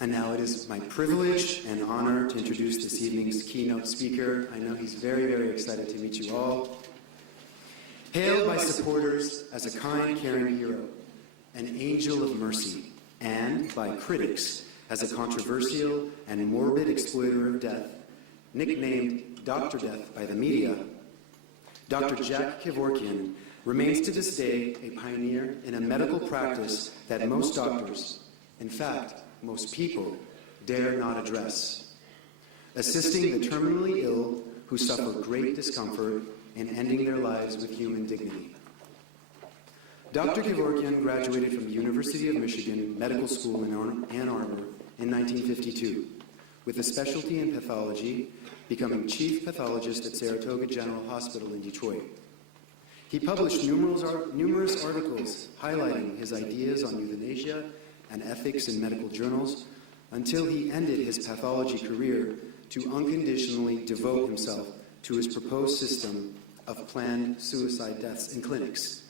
And now it is my privilege and honor to introduce this evening's keynote speaker. I know he's very, very excited to meet you all. Hailed by supporters as a kind, caring hero, an angel of mercy, and by critics as a controversial and morbid exploiter of death, nicknamed Dr. Death by the media, Dr. Jack Kevorkian remains to this day a pioneer in a medical practice that most doctors, in fact, most people, dare not address, assisting the terminally ill who suffer great discomfort in ending their lives with human dignity. Dr. Kevorkian graduated from the University of Michigan Medical School in Ann Arbor in 1952, with a specialty in pathology, becoming chief pathologist at Saratoga General Hospital in Detroit. He published numerous articles highlighting his ideas on euthanasia and ethics in medical journals until he ended his pathology career to unconditionally devote himself to his proposed system of planned suicide deaths in clinics.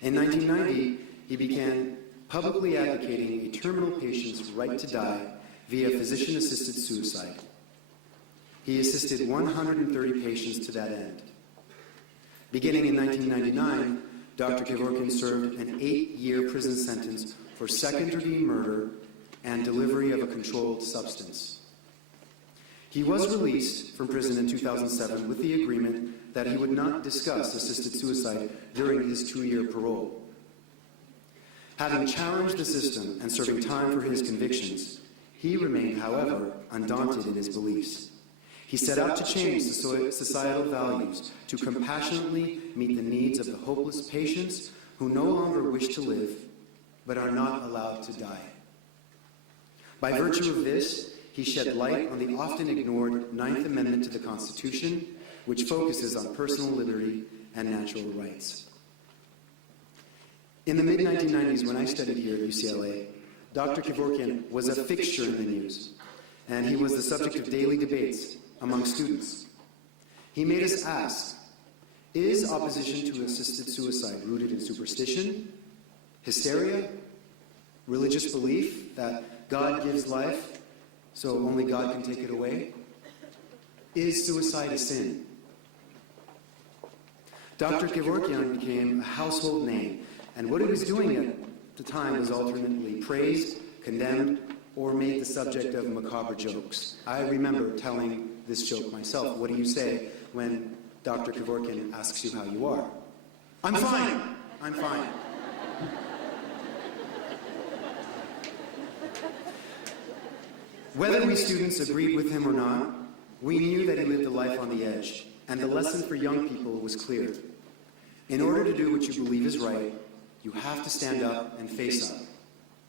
In 1990, he began publicly advocating a terminal patient's right to die via physician-assisted suicide. He assisted 130 patients to that end. Beginning in 1999, Dr. Kevorkian served an 8-year prison sentence for second-degree murder and delivery of a controlled substance. He was released from prison in 2007 with the agreement that he would not discuss assisted suicide during his 2-year parole. Having challenged the system and serving time for his convictions, he remained, however, undaunted in his beliefs. He set out to change societal values to compassionately meet the needs of the hopeless patients who no longer wish to live but are not allowed to die. By virtue of this, he shed light on the often ignored Ninth Amendment to the Constitution, which focuses on personal liberty and natural rights. In the mid-1990s, when I studied here at UCLA, Dr. Kevorkian was a fixture in the news, and he was the subject of daily debates among students. He made us ask, is opposition to assisted suicide rooted in superstition, hysteria, religious belief that God gives life, so only God can take it away? Is suicide a sin? Dr. Kevorkian became a household name, and what he was doing at the time was alternately praised, condemned, or made the subject of macabre jokes. I remember telling this joke myself. What do you say when Dr. Kevorkian asks you how you are? I'm fine. I'm fine. Whether we students agreed with him or not, we knew that he lived a life on the edge, and the lesson for young people was clear. In order to do what you believe is right, you have to stand up and face up,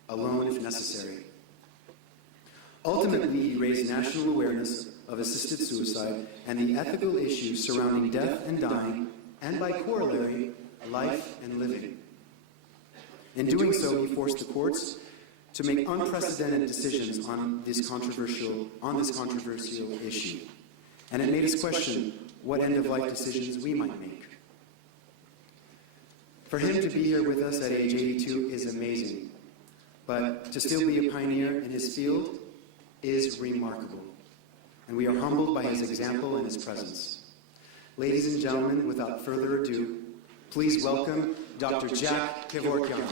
alone if necessary. Ultimately, he raised national awareness of assisted suicide and the ethical issues surrounding death and dying, and by corollary, life and living. In doing so, he forced the courts to make unprecedented decisions on this controversial issue. And it made us question what end-of-life decisions we might make. For him to be here with us at age 82 is amazing, but to still be a pioneer in his field is remarkable. And we are humbled by his example and his presence. Ladies and gentlemen, without further ado, please welcome Dr. Jack Kevorkian.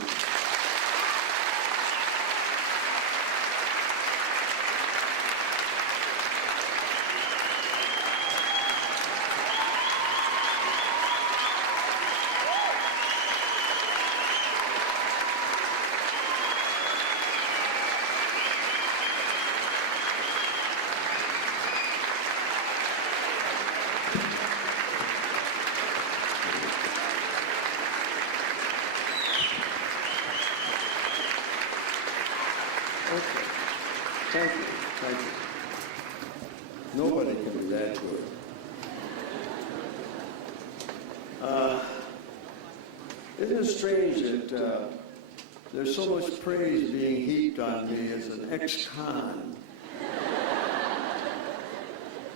Okay. Thank you. Thank you. Nobody can be that good. Isn't it strange that there's so much praise being heaped on me as an ex-con?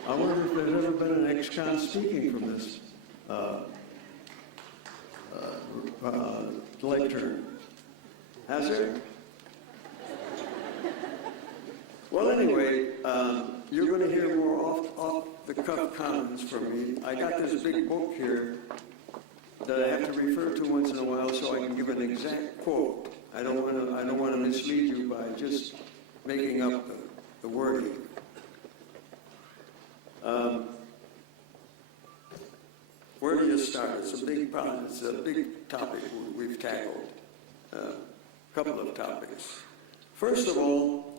I wonder if there's ever been an ex-con speaking from this lectern. Has there? Well, anyway, you're going to hear more off-the-cuff comments from me. I got this big book here that I have to refer to once in a while so I can give an exact quote. I don't want to mislead you by just making up the wording. Where do you start? It's a big problem. It's a big topic we've tackled. A couple of topics. First of all,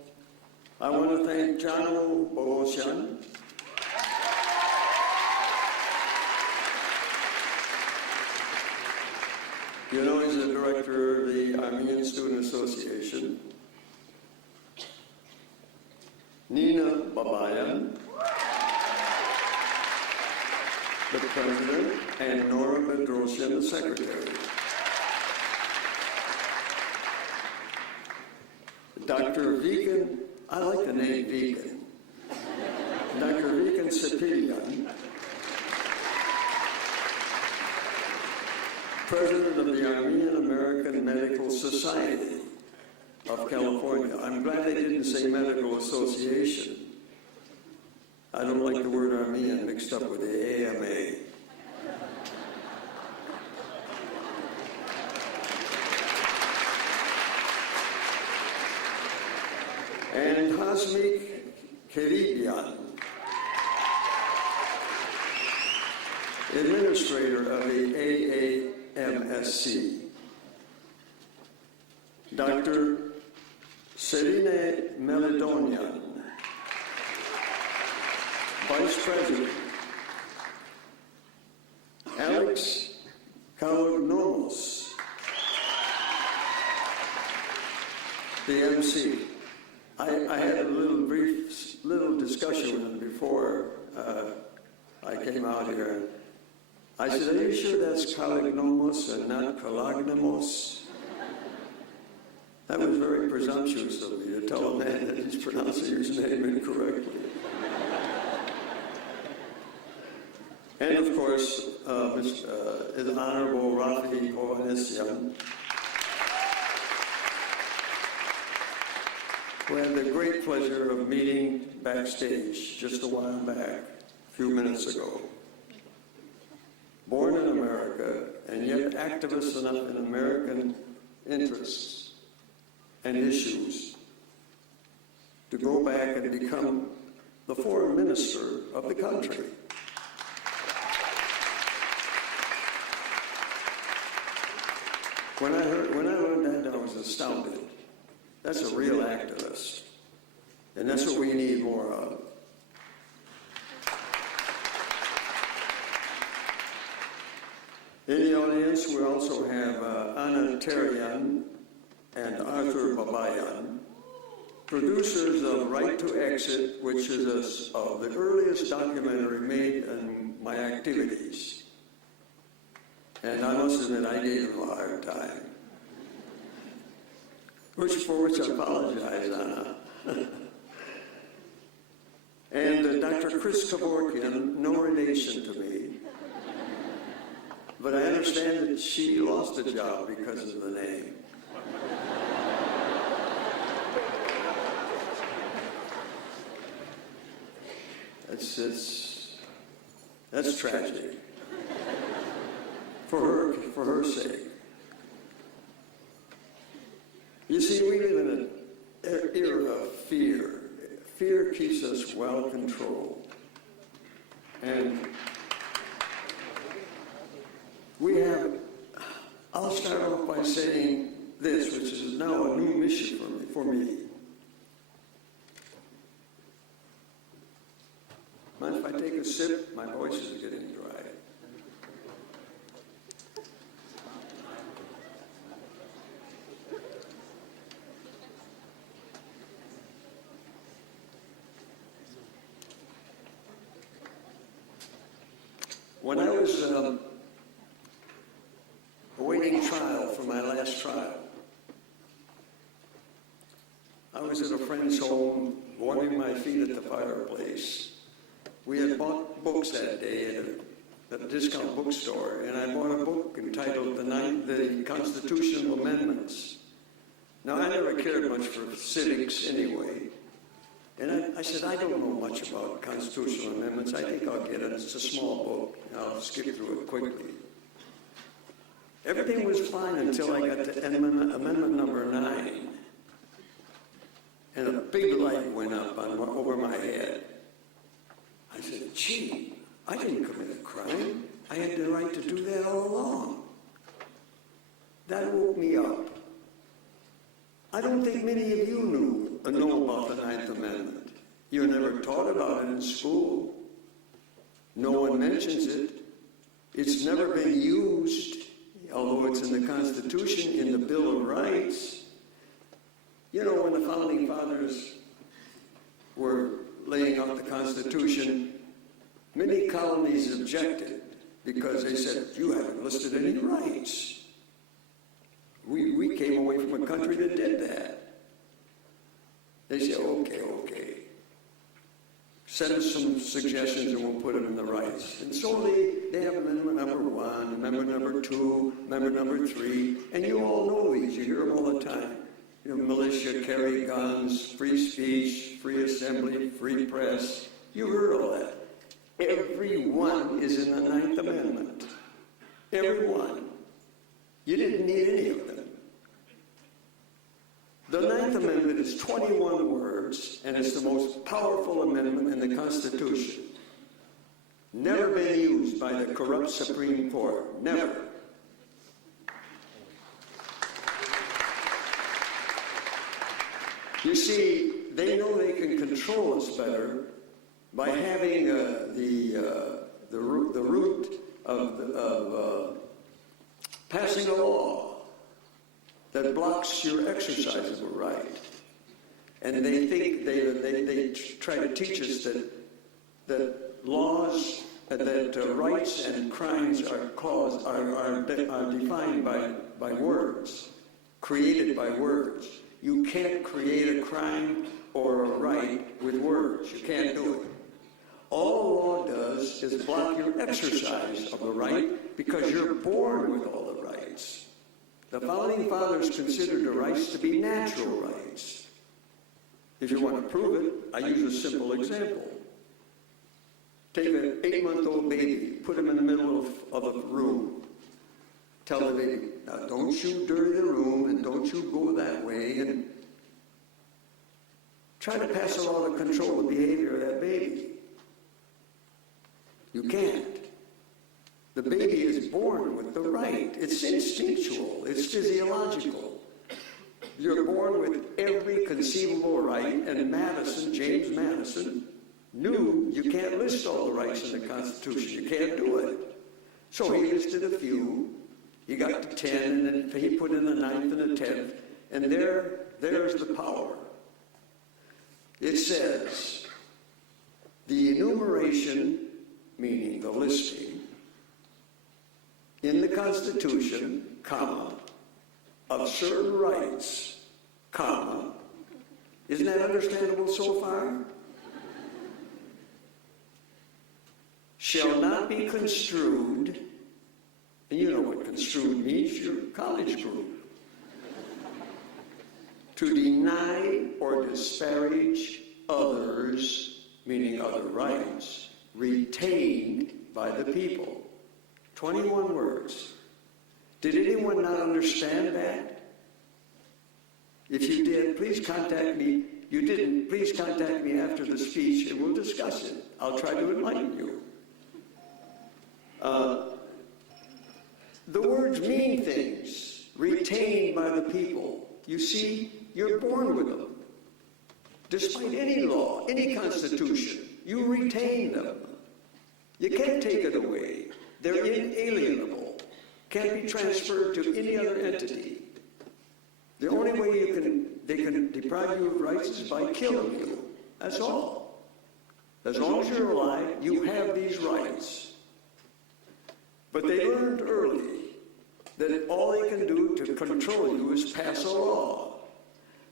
I want to thank General Bogosian. You know, he's the director of the Armenian Student Association. Nina Babayan, the president, and Nora Bedrosian, the secretary. Dr. Vegan, I like the name Vegan. Dr. Vegan Sepilian, president of the Armenian American Medical Society of California. I'm glad they didn't say Medical Association. I don't like the word Armenian mixed up with the AMA. And Hasmik Keribian, administrator of the AAMSC. Dr. Serine Melidonian, Vice President. Alex Kalognomos, the MC. I had a little discussion with him before I came out here. I said, are you sure that's Kalognomos and not Kalognomos? That was very presumptuous of me to tell a man that he's pronouncing his name incorrectly. And of course, the Honorable Rafi Ovanesyan, who had the great pleasure of meeting backstage just a while back, a few minutes ago. Born in America, and yet activist enough in American interests and issues to go back and become the foreign minister of the country. When I learned that, I was astounded. That's a real activist. And that's what we need more of. In the audience, we also have Anna Terian and Arthur Babayan, producers of Right to Exit, which is the earliest documentary made in my activities. And I must admit, I gave them a hard time. For which I apologize, Anna. And Dr. Chris Kevorkian, no relation to me. But I understand that she lost a job because of the name. That's tragic. For her sake. You see, we live in an era of fear. Fear keeps us well controlled. And I'll start off by saying this, which is now a new mission for me. Mind if I take a sip? My voice is getting dry. When I was awaiting trial for my last trial, I was at a friend's home, warming my feet at the fireplace. We had bought books that day at a discount bookstore, and I bought a book entitled The Constitutional Amendments. Now, I never cared much for civics anyway, And I said, I don't know much about constitutional amendments. I think I'll get it. It's a small book. I'll skip through it quickly. Everything was fine until I got to amendment number 9. And a big light went up over my head. I said, gee, I didn't commit a crime. I had the right to do that all along. That woke me up. I don't think many of you know about the 9th Amendment. You never taught about it in school. No one mentions it. It's never been used, although it's in the Constitution, in the Bill of Rights. You know, when the Founding Fathers were laying out the Constitution, many colonies objected because they said, you haven't listed any rights. We came away from a country that did that. They said, okay. Send us some suggestions and we'll put them in the rights. And so they have amendment number 1, amendment number 2, amendment number 3, and you all know these. You hear them all the time. You know, militia, carry guns, free speech, free assembly, free press. You heard all that. Every one is in the 9th Amendment. Every one. You didn't need any of them. The 9th Amendment is 21 words, and it's the most powerful amendment in the Constitution. Never been used by the corrupt Supreme Court. Never. You see, they know they can control us better by having the root of passing a law that blocks your exercise of a right. And they think, they try to teach us that laws, that rights and crimes are defined by words, created by words. You can't create a crime or a right with words. You can't do it. All law does is block your exercise of the right because you're born with all the rights. The Founding Fathers considered the rights to be natural rights. If you want to prove it, I use a simple example. Take an 8-month-old baby, put him in the middle of a room. Tell the baby, now don't you dirty the room and don't you go that way, and try to pass a law to control the behavior of that baby. You can't. The baby is born with the right. It's instinctual. It's physiological. You're born with every conceivable right, and James Madison, knew you can't list all the rights in the Constitution. You can't do it. So he listed a few. He got to 10, and then he put in the 9th and the 10th, and there's the power. It says, the enumeration, meaning the listing, in the Constitution, comma, of certain rights, comma, isn't that understandable so far? Shall not be construed, and you know what construed means, your college group, to deny or disparage others, meaning other rights, retained by the people. 21 words. Did anyone not understand that? If you did, please contact me. You didn't, please contact me after the speech and we'll discuss it. I'll try to enlighten you. The words mean things, retained by the people. You see, you're born with them. Despite any law, any constitution, you retain them. You can't take it away. They're inalienable. Can't be transferred to any other entity. The only way they can deprive you of rights is by killing you. That's all. As long as you're alive, you have these rights. But they learned early that all they can do to control you is pass a law.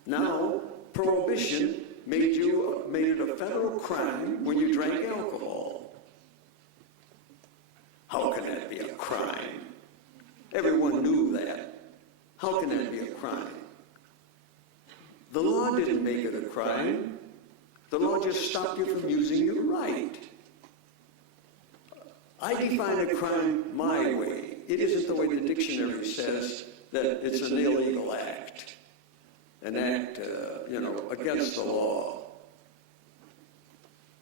Now, prohibition made it a federal crime when you drank alcohol. How can that be a crime? Everyone knew that. How can that be a crime? The law didn't make it a crime. The law just stopped you from using your right. I define a crime my way. It isn't the way the dictionary says that it's an illegal act, an act, against the law.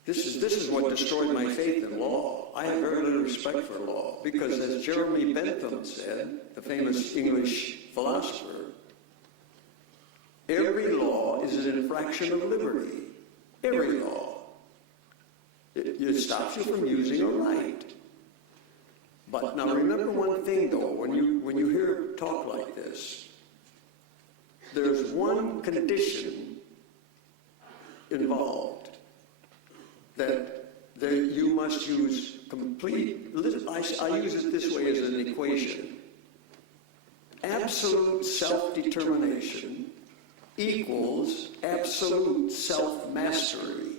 This is what destroyed my faith in law. I have very little respect for law because, as Jeremy Bentham said, the famous English philosopher, every law is an infraction of liberty. Every law. It stops you from using a right. But now remember one thing, though, when you hear talk like this, there's one condition involved that you must use complete, I use it this way as an equation. Absolute self-determination equals absolute self-mastery.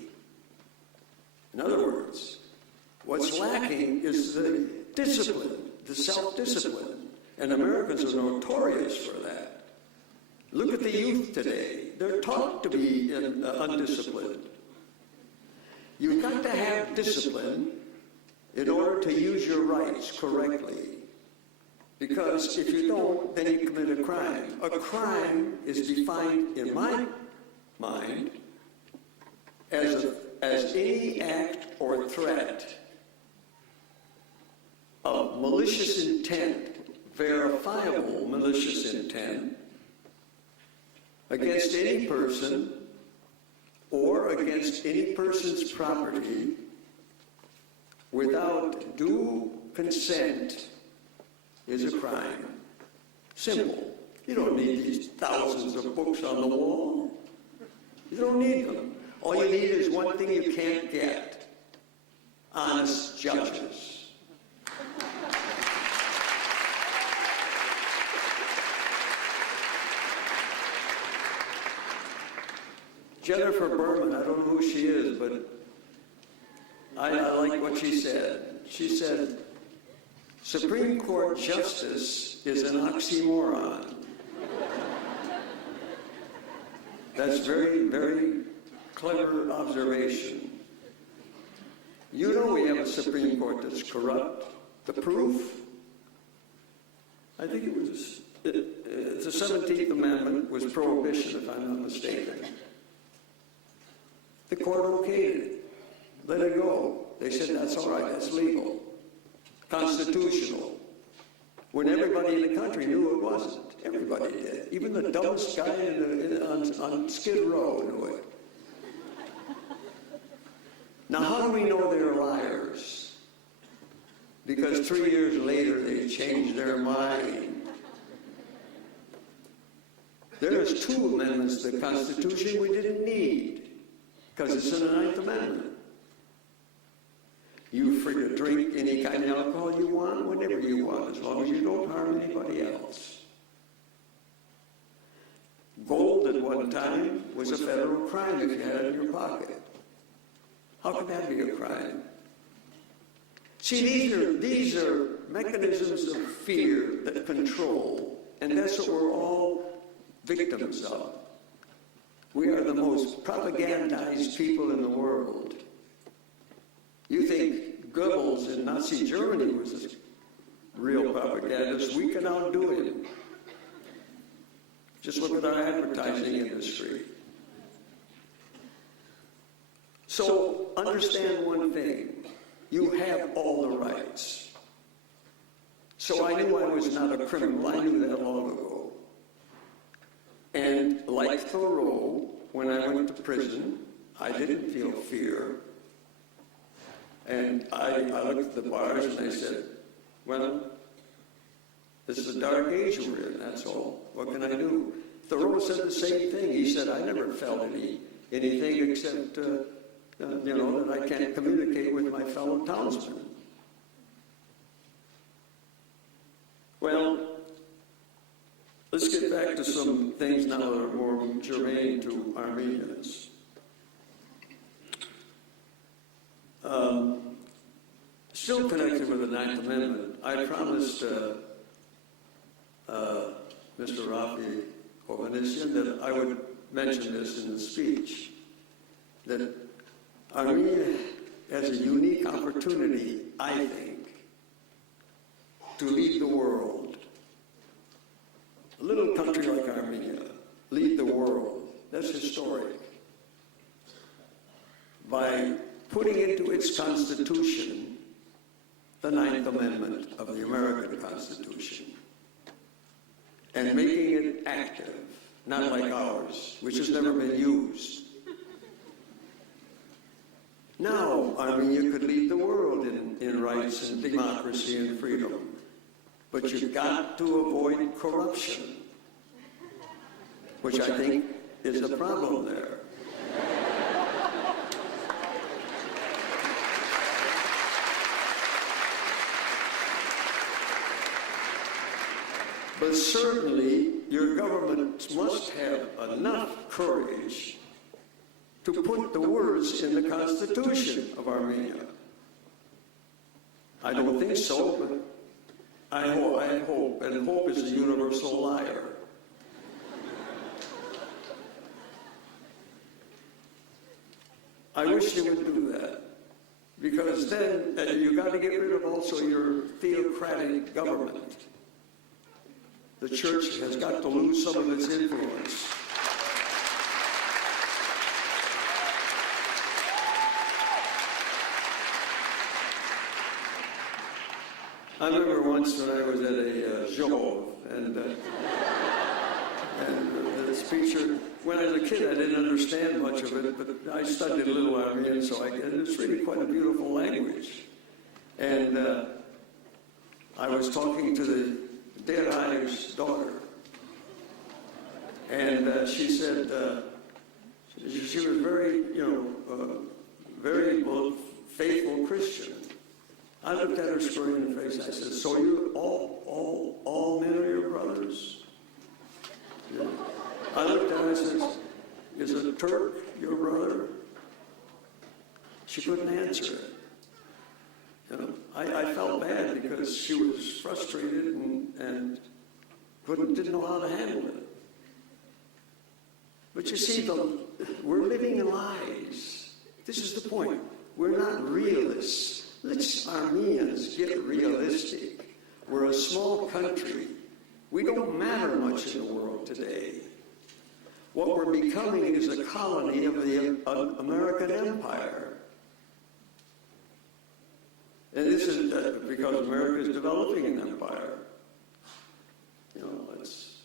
In other words, what's lacking is the discipline, the self-discipline. And Americans are notorious for that. Look at the youth today. They're taught to be undisciplined. You've got to have discipline in order to use your rights correctly. Because if you don't, then you commit a crime. A crime is defined, in my mind, as any act or threat of malicious intent, verifiable malicious intent, against any person or against any person's property without due consent is a crime. Simple. You don't need these thousands of books on the wall. You don't need them. All you need is one thing you can't get: honest judges. Jennifer Berman, I don't know who she is, but I like what she said. She said, Supreme Court justice is an oxymoron. That's very, very clever observation. You know we have a Supreme Court that's corrupt. The proof? I think it was, the 17th Amendment was prohibition, if I'm not mistaken. The court okayed it. Let it go. They said, that's all right, that's legal. Constitutional. When everybody in the country knew it wasn't. Everybody did. Even the dumbest guy on Skid Row knew it. Now, how do we know they're liars? Because 3 years later, they changed their mind. There's 2 amendments to the Constitution we didn't need, because it's in the 9th Amendment. You're free to drink any kind of alcohol you want, whenever you want, as long as you don't harm anybody else. Gold at one time was a federal crime if you had it in your pocket. How could that be a crime? See, these are mechanisms of fear that control, and that's what we're all victims of. We are the most propagandized people in the world. You think Goebbels in Nazi Germany was a real propagandist? We can outdo him. Just look at our advertising industry. So understand one thing. You have all the rights. So I knew I was not a criminal. I knew that long ago. And like Thoreau, when I went to prison, I didn't feel fear. And I looked at the bars and I said, well, this is a dark age we're in, that's all. What can I do? Thoreau said the same thing. He said, I never felt anything except, that I can't communicate with my fellow townsmen. Well, let's get back to some things now that are more germane to Armenians. Still connected with the 9th Amendment, I promised Mr. Rafi Ovanesyan that I would mention this in the speech. that Armenia has a unique opportunity, I think, to lead the world. A little country like Armenia, lead the world. That's historic. By putting into its constitution the Ninth Amendment of the American Constitution and making it active, not like ours, which has never been used. Now, Armenia could lead the world in rights and democracy and freedom. But you've got to avoid corruption, which I think is the problem there. But certainly, your government must have enough courage to put the words in the Constitution of Armenia. I don't think so, but I hope, and hope is a universal liar. I wish you would do that, because then you got to get rid of also your theocratic government. The church has got to lose some of its influence. I remember once when I was at a show, and the speaker, when I was a kid, I didn't understand much of it, but I studied a little Armenian, so it's really quite a beautiful language. And I was talking to the Derai's daughter, and she said she was very, very faithful Christian. I looked at her square in the face. I said, "So you all men are your brothers?" Yeah. I looked at her and said, "Is a Turk your brother?" She couldn't answer it. I felt bad because she was frustrated and didn't know how to handle it. But you see, we're living in lies. This is the point. We're not realists. Let's Armenians get realistic. We're a small country. We don't matter much in the world today. What we're becoming is a colony of the American Empire. And this is because America is developing an empire. It's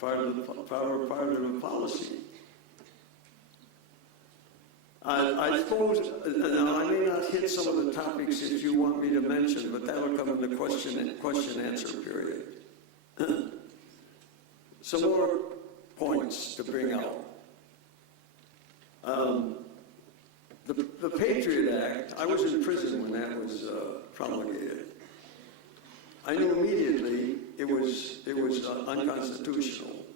part of the policy. I suppose, now I may not hit some of the topics that you want me to mention, but that'll come in the question-answer period. Some more points to bring out. The Patriot Act, I was in prison when that was promulgated. I knew immediately it was unconstitutional.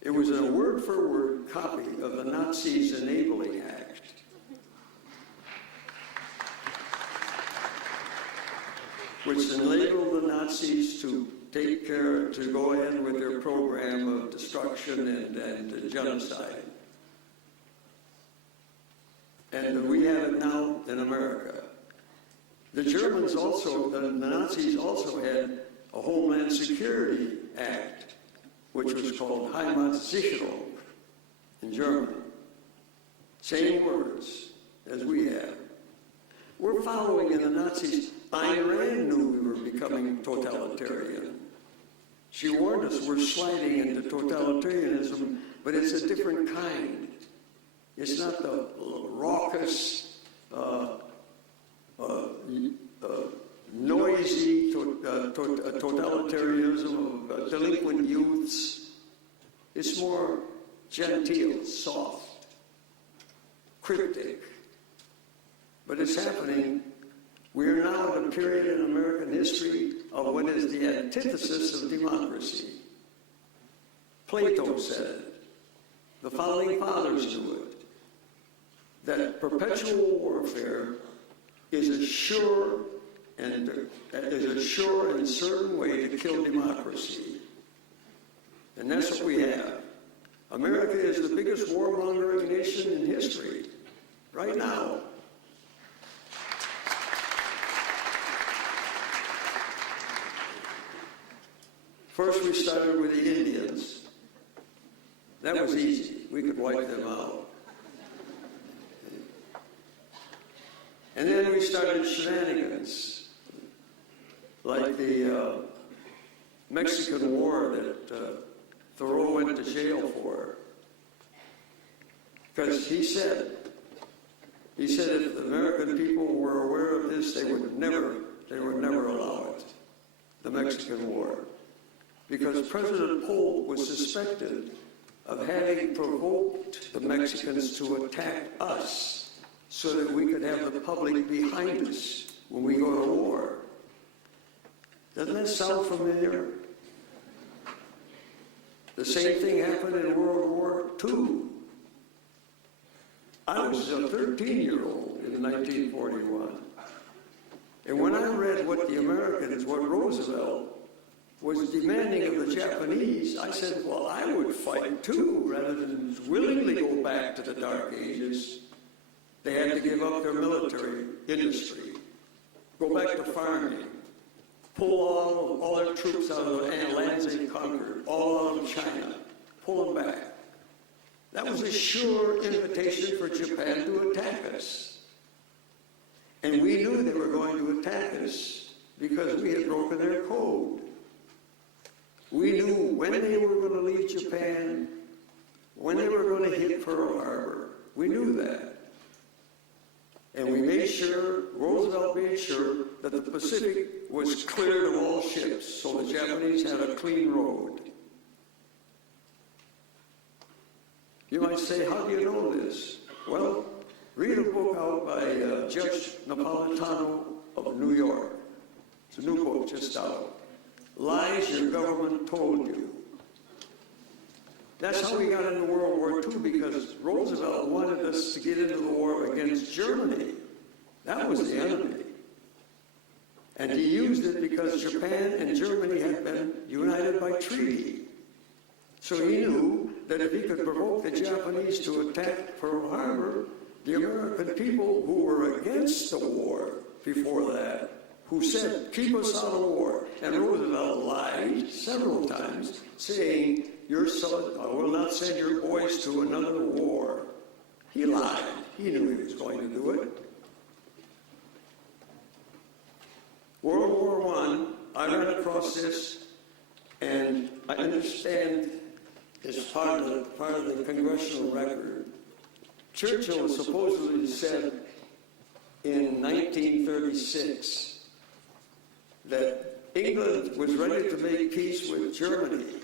It was a word-for-word copy of the Nazis' Enabling Act. Which enabled the Nazis to go ahead with their program of destruction and genocide. And we have it now in America. The Germans also, the Nazis also had a Homeland Security Act, which was called Heimatsicherung in German. Same words as we have. We're following in the Nazis. Ayn Rand knew we were becoming totalitarian. She warned us we're sliding into totalitarianism, but it's a different kind. It's not the raucous, noisy totalitarianism of delinquent youths. It's more genteel, soft, cryptic. But it's happening. We're now at a period in American history of what is the antithesis of democracy. Plato said it. The founding fathers knew it. That perpetual warfare is a sure and certain way to kill democracy. And that's what we have. America is the biggest warmongering nation in history, right now. First, we started with the Indians. That was easy. We could wipe them out. And then we started shenanigans, like the Mexican War that Thoreau went to jail for. Because he said if the American people were aware of this, they would never allow it, the Mexican War. Because President Polk was suspected of having provoked the Mexicans to attack us so that we could have the public behind us when we go to war. Doesn't that sound familiar? The same thing happened in World War II. I was a 13-year-old in 1941. And when I read what Roosevelt was demanding of the Japanese, I said, well, I would fight too, rather than willingly go back to the Dark Ages. They had to give up their military industry, go back to farming, pull all their troops out of the lands they conquered, all out of China, pull them back. That was a sure invitation for Japan to attack us. And we knew they were going to attack us because we had broken their code. We knew when they were going to leave Japan, when they were going to hit Pearl Harbor. We knew that. And we made sure, Roosevelt made sure, that the Pacific was cleared of all ships, so the Japanese had a clean road. You might say, how do you know this? Well, read a book out by Judge Napolitano of New York. It's a new book just out. Lies Your Government Told You. That's how we got into World War II, because Roosevelt wanted us to get into the war against Germany. That was the enemy. And he used it because Japan and Germany had been united by treaty. So he knew that if he could provoke the Japanese to attack Pearl Harbor, the American people who were against the war before that, who said, keep us out of war. And Roosevelt lied several times, saying, I will not send your boys to another war. He lied. He knew he was going to do it. World War I ran across this, and I understand as part of the congressional record. Churchill supposedly said in 1936 that England was ready to make peace with Germany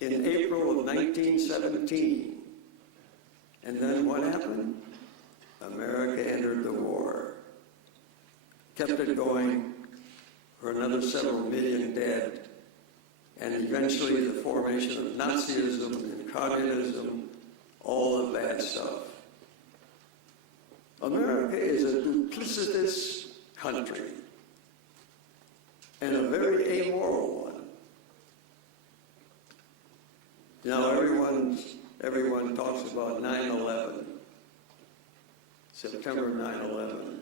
in April of 1917. And then what happened? America entered the war. Kept it going for another several million dead. And eventually the formation of Nazism and communism, all the bad stuff. America is a duplicitous country, and a very amoral one. Now everyone talks about 9/11, September 9/11.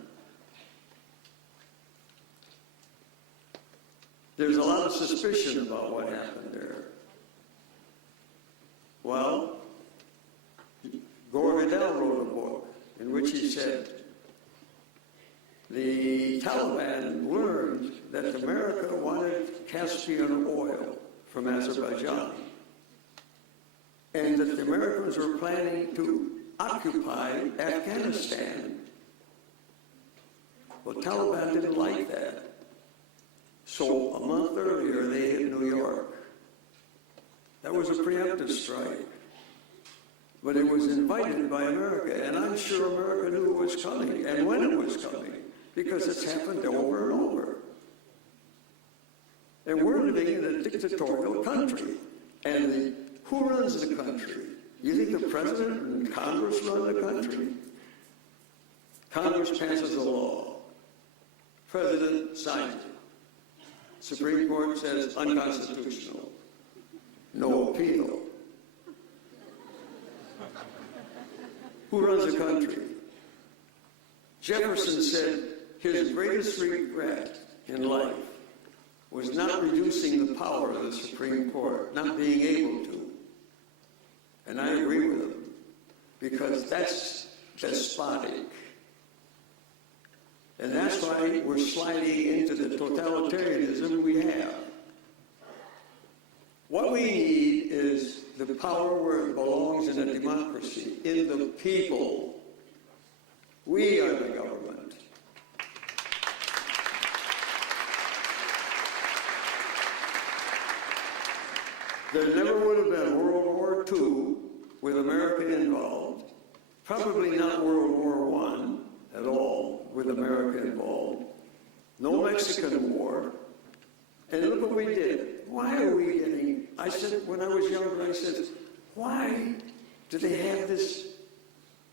There's a lot of suspicion about what happened there. Well, Gore Vidal wrote a book in which he said the Taliban learned that America wanted Caspian oil from Azerbaijan, and that the Americans were planning to occupy Afghanistan. Well, Taliban didn't like that. So a month earlier, they hit New York. That was a preemptive strike. But it was invited by America, and I'm sure America knew it was coming, and when it was coming, because it's happened over and over. And we're living in a dictatorial country. And who runs the country? You think the president and Congress run the country? Congress passes a law. President signs it. Supreme Court says unconstitutional. No appeal. Who runs the country? Jefferson said his greatest regret in life was not reducing the power of the Supreme Court, not being able to. And I agree with him, because that's despotic. And that's why we're sliding into the totalitarianism we have. What we need is the power where it belongs in a democracy, in the people. We are the government. There never would have been World War II with America involved. Probably not World War I at all with America involved. No Mexican War. And look what we did. Why are we getting... I said, when I was younger, I said, why do they have this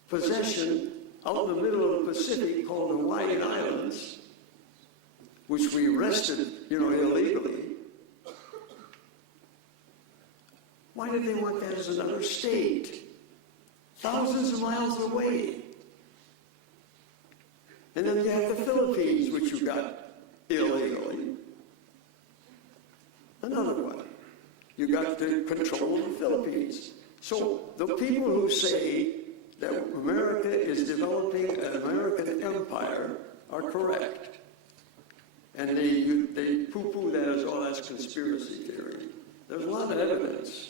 possession out in the middle of the Pacific called the Hawaiian Islands, which we wrested, illegally? Why did they want that as another state? Thousands of miles away. And then you have the Philippines, which you got illegally. Another one. You got the control of the Philippines. So the people who say that America is developing an American empire are correct. And they poo-poo that as all that's conspiracy theory. There's a lot of evidence.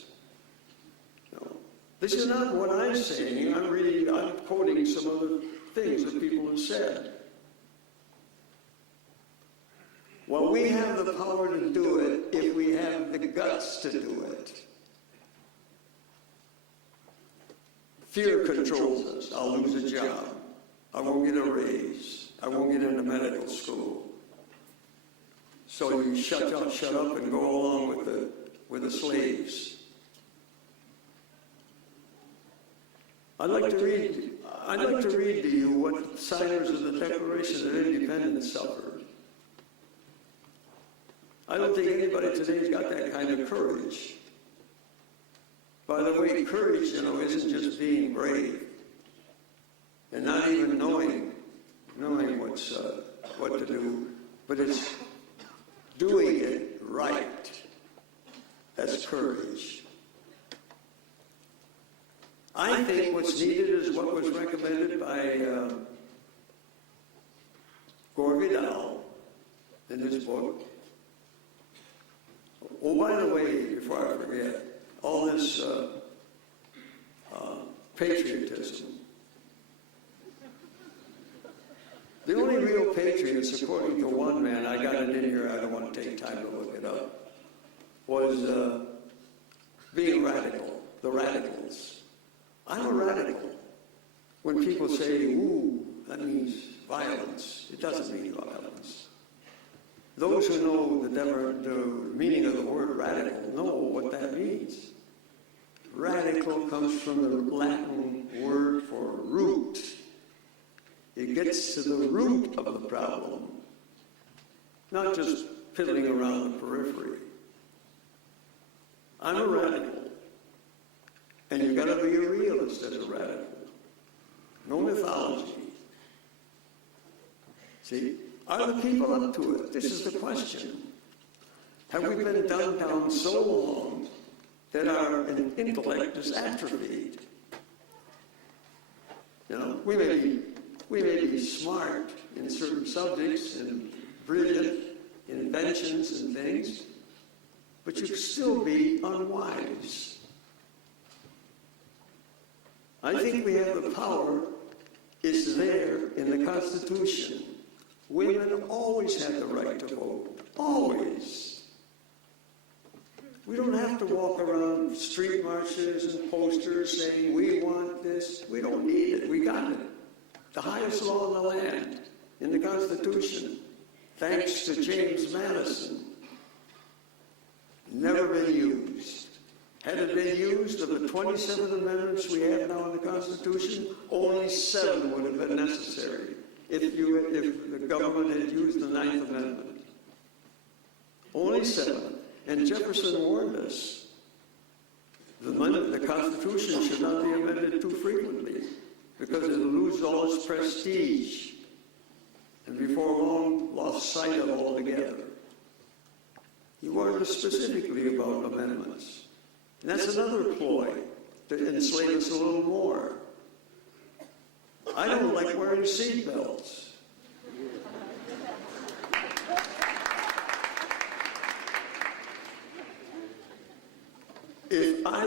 This is not what I'm saying. I'm quoting some other things that people have said. Well, we have the power to do it if we have the guts to do it. Fear controls us. I'll lose a job. I won't get a raise. I won't get into medical school. So you shut up and go along with the slaves. I'd like to read to you what signers of the Declaration of Independence suffered. I don't think anybody today's got that kind of courage. By the way, courage, isn't just being brave and not even knowing what to do, but it's doing it right. That's courage. I think what's needed is what was recommended by Gore Vidal in his book. Oh, by the way, before I forget, all this patriotism. The only real patriots, according to one man, I got it in here, I don't want to take time to look it up, was being radical, the radicals. I'm a radical. When people say, ooh, that means violence, it doesn't mean violence. Those who know the meaning of the word radical know what that means. Radical comes from the Latin word for root. It gets to the root of the problem, not just fiddling around the periphery. I'm a radical. And you've got to be a realist as a radical. No mythology. See, are the people up to it? This is the question. Have we been dumbed down so long that our intellect is atrophied? We may be smart in certain subjects and brilliant in inventions and things, but you can still be unwise. I think we have the power. It's there in the Constitution. Women always had the right to vote. Always. We don't have to walk around street marches and posters saying, we want this. We don't need it. We got it. The highest law in the land, in the Constitution, thanks to James Madison. Never been used. Had it been used, of the 27 amendments we have now in the Constitution, only 7 would have been necessary if the government had used the 9th Amendment. Only 7. And Jefferson warned us, the Constitution should not be amended frequently because it loses all its prestige and before long lost sight of altogether. He warned us specifically about amendments. And that's another ploy to enslave us a little more. I don't like wearing seat belts. If I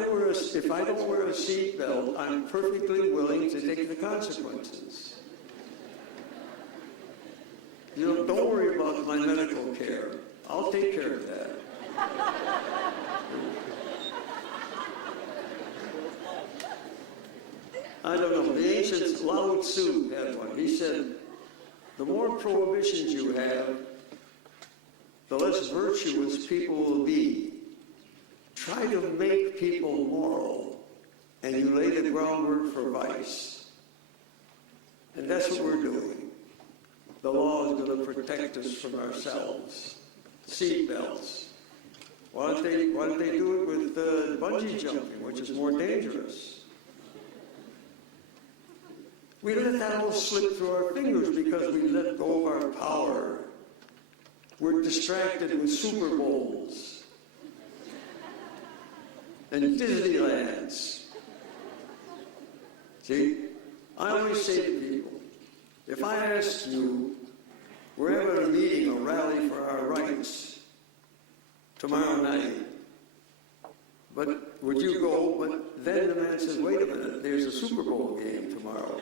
don't wear a seat belt, I'm perfectly willing to take the consequences. You know, don't worry about my medical care. I'll take care of that. I don't know. The ancient Lao Tzu had one. He said, the more prohibitions you have, the less virtuous people will be. Try to make people moral, and you lay the groundwork for vice. And that's what we're doing. The law is going to protect us from ourselves. Seat belts. Why don't they do it with bungee jumping, which is more dangerous? We let that all slip through our fingers because we let go of our power. We're distracted with Super Bowls and Disneylands. See, I always say to people, if I ask you, we're having a meeting, a rally for our rights tomorrow night, but would you go? But then the man says, wait a minute, there's a Super Bowl game tomorrow.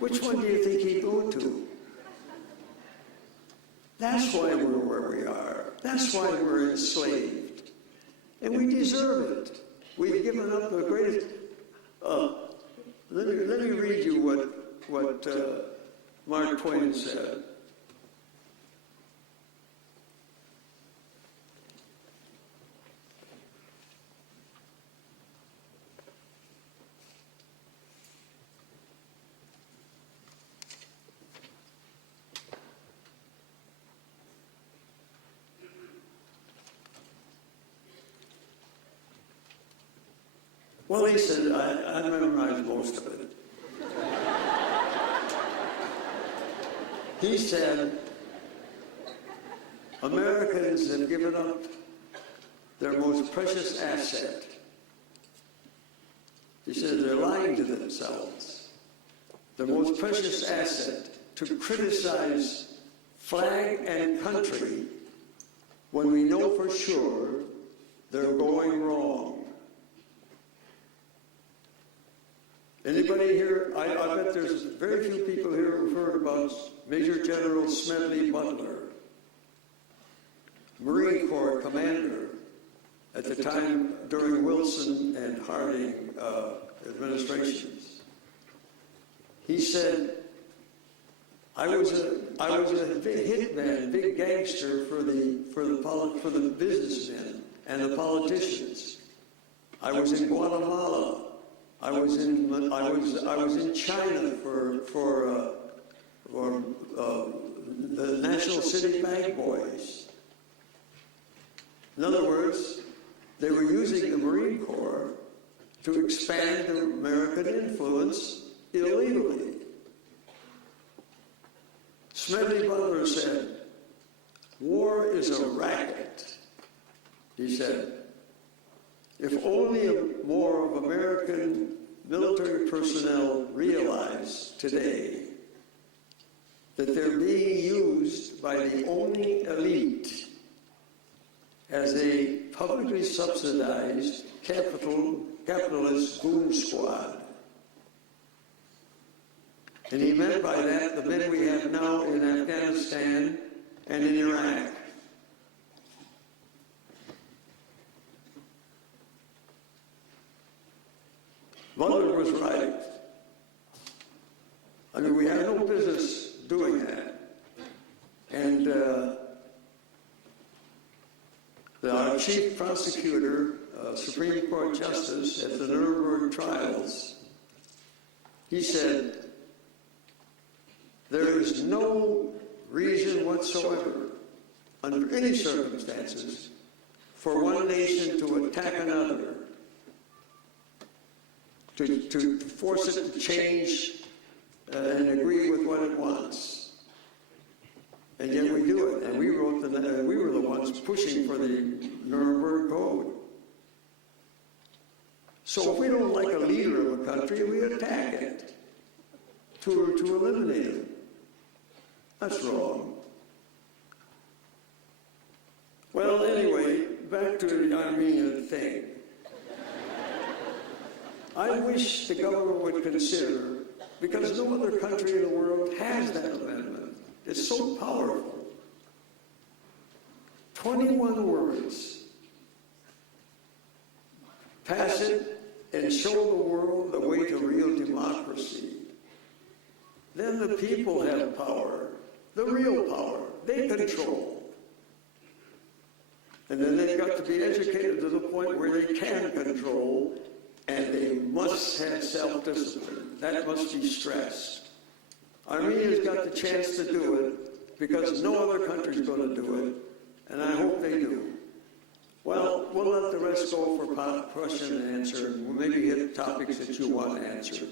Which one do you think he'd go to? That's why we're where we are. That's why we're enslaved. And we deserve it. We've given up the greatest... Let me read you what Mark Twain said. Well, he said, I memorized most of it. He said, Americans have given up their most precious asset. He said, they're lying to themselves. Their most precious asset to criticize flag and country when we know for sure they're going wrong. Anybody here? I bet there's very few people here who've heard about Major General Smedley Butler, Marine Corps commander at the time during Wilson and Harding administrations. He said, I was a big hitman, big gangster for the businessmen and the politicians. I was in Guatemala. I was in China for the National City Bank Boys. In other words, they were using the Marine Corps to expand their American influence illegally. Smedley Butler said, war is a racket. He said, if only more of American military personnel realize today that they're being used by the only elite as a publicly subsidized capitalist goon squad. And he meant by that the men we have now in Afghanistan and in Iraq. Butler was right. I mean, we have no business doing that. And our chief prosecutor, Supreme Court Justice at the Nuremberg trials, he said, there is no reason whatsoever, under any circumstances, for one nation to attack another. to force it to change and agree with what it wants. And yet we do it. And we wrote we were the ones pushing for the Nuremberg Code. So if we don't like a leader of a country, we attack it to eliminate it. That's wrong. Well, anyway, back to the Armenian thing. I wish the government would consider, because no other country in the world has that amendment. It's so powerful. 21 words. Pass it and show the world the way to real democracy. Then the people have power, the real power. They control. And then they've got to be educated to the point where they can control, and they must have self-discipline. That must be stressed. Armenia's got the chance to do it because no other country's going to do it, and I hope they do. Well, we'll let the rest go for question and answer, and we'll maybe hit topics that you want answered.